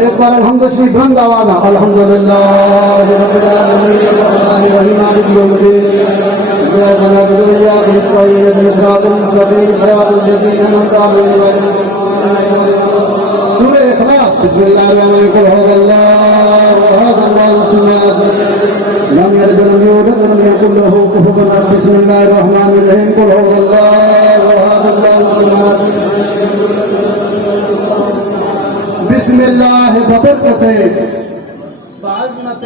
ایک بار الحمد شریف بلند آواز ہے الحمدللہ رب العالمین الرحمن الرحیم مالک یوم الدین ایاک نعبد و ایاک نستعین اهدنا الصراط المستقیم صراط الذین انعمت علیہم غیر المغضوب علیہم. سورہ اخلاص. بسم اللہ الرحمن الرحیم. قل هو اللہ احد اللہ الصمد لم یلد ولم یولد ولم یکن له کفوا احد. بسم اللہ الرحمن الرحیم. قل هو اللہ احد اللہ الصمد. بسم اللہ ببرکت بعظمت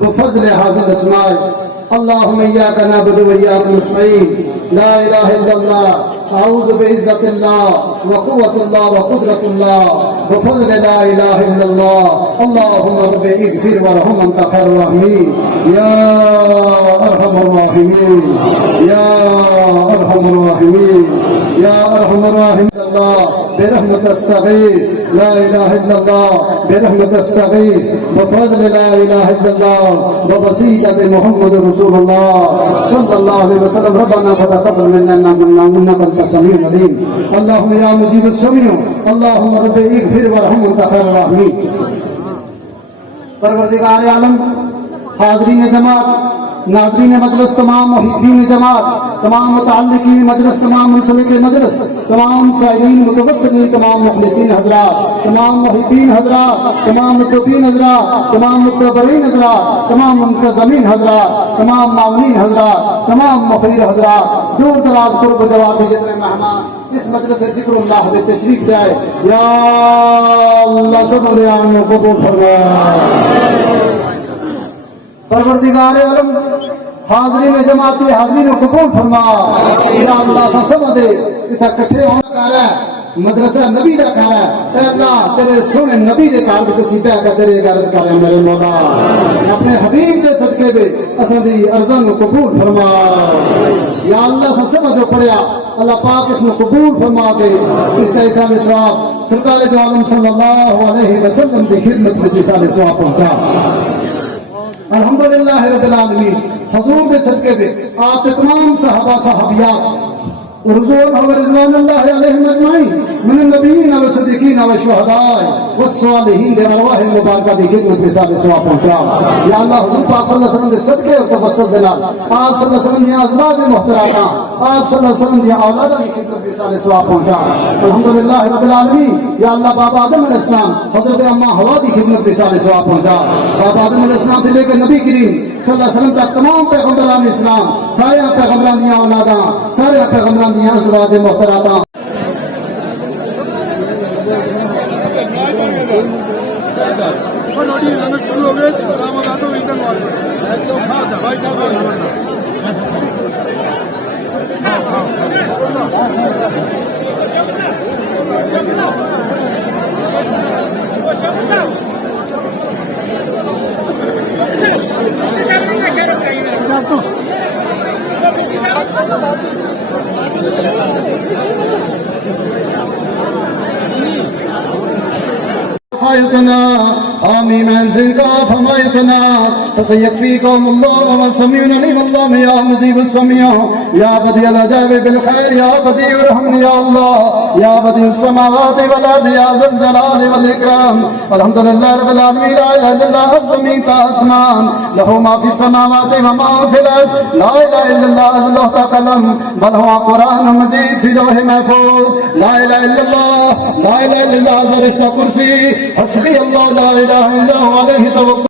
بفضل حاصل اسماء اللہم ایاک نعبد و ایاک نستعین لا الہ الا اللہ اعوذ بعزت اللہ وقوت اللہ وقدرت اللہ بفضل لا الہ الا اللہ اللہم رب اغفر ورحم انت خیر الراحمین یا ارحم الراحمین یا ارحم الراحمین یا ارحم الراحمین. اللہ برحمت استغیث لا الہ الا اللہ برحمت استغیث بفضل لا الہ الا اللہ وبصیرت محمد رسول اللہ صلی اللہ علیہ وسلم. ربنا فتقبل منا انک انت السمیع العلیم. اللہم یا مجیب السمیع اللہم رب اغفر ورحم انت خیر الراحمین. پروردگار عالم، حاضرین جماعت، ناظرین مجلس، تمام محبین جماعت، تمام متعلقین مجلس، تمام منسلک مجلس، تمام سائلین متوسلین، تمام مخلصین حضرات، تمام محبین حضرات، تمام متوبین حضرات، تمام متبرین حضرات، تمام منتظمین حضرات، تمام معاونین حضرات، تمام مخیر حضرات، دور دراز قرب جوات جتنے مہمان اس مجلس ذکر اللہ میں تشریف لے آئے، یا اللہ سب علیہ قبول فرما. پروردگار عالم، حاضرین جماعت حاضرین قبول فرما. یا اللہ سب دے اتنا کٹھے ہونا کہہ رہا ہے مدرسہ نبی دا کہہ رہا ہے. اے اللہ تیرے سونے نبی دے کار وچ اسی پہ کہ تیرے عرض کر رہے ہیں میرے مولا اپنے حبیب دے صدقے دے اساں دی عرضاں نو قبول فرما. یا اللہ سب جو پڑھیا اللہ پاک اس کو قبول فرما کے اس کا احسان ثواب سرکار دو عالم صلی اللہ علیہ وسلم کی خدمت میں احسان ثواب پہنچا. الحمدللہ رب العالمین. حضور کے صدقے پہ آپ کے تمام صحابہ صحابیات رضوان و رضوان اللہ علیہم اجمعین من النبیین والصدیقین والشہداء والصالحین دے ارواح مبارکہ دی خدمت میں سارے ثواب پہنچا. یا اللہ حضور پاک صلی اللہ علیہ وسلم دے صدقے اور توسل دے نال آپ صلی اللہ علیہ وسلم دی ازواج محترمات آپ صلی اللہ علیہ وسلم دی اولاد کی خدمت میں سارے ثواب پہنچا. الحمدللہ رب العالمین. یا اللہ بابا آدم علیہ السلام حضرت اماں حوا دی خدمت میں سارے ثواب پہنچا. بابا آدم علیہ السلام سے لے کر نبی کریم صلی اللہ علیہ وسلم تک تمام پیغمبران اسلام سارے پیغمبران دی اولاداں سارے پیغمبران دی ازواج محترمات شروع ہو گئے. فائتنا آمین منزل کا فمائتنا فسيكفيكم الله وهو السميع العليم. اللهم يا مجيب السميع يا بديع العجائب بالخير يا بديع ارحمني يا الله يا بديع السماوات والارض يا ذا الجلال والاكرام. الحمد لله رب العالمين. لا اله الا الله الزمین کا آسمان له ما في السماوات وما في الارض. لا اله الا الله اللوح کا قلم بل هو قرآن مجید في لوح محفوظ. لا اله الا الله لا اله الا الله عرش کا کرسی حسبي الله لا اله الا هو عليه توکل.